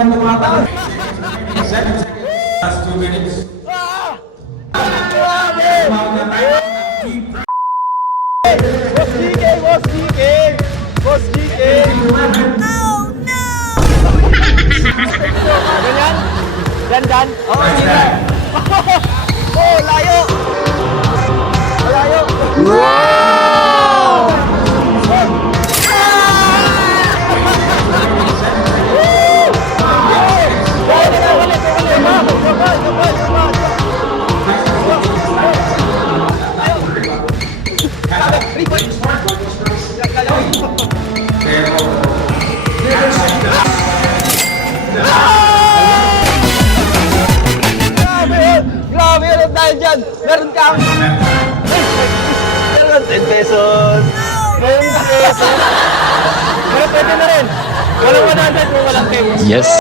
naman tumatawa. Seconds. Last 2 minutes. Boss GK! Boss GK! Boss GK! Ganyan? Ganyan? Oo, hindi. Oh, layo! Malayo! Wow! Grabe yun dahil dyan! Meron kang... Meron 10 pesos! Meron 10 pesos! Pero pwede na rin! Walang 100 kung walang 10. Yes.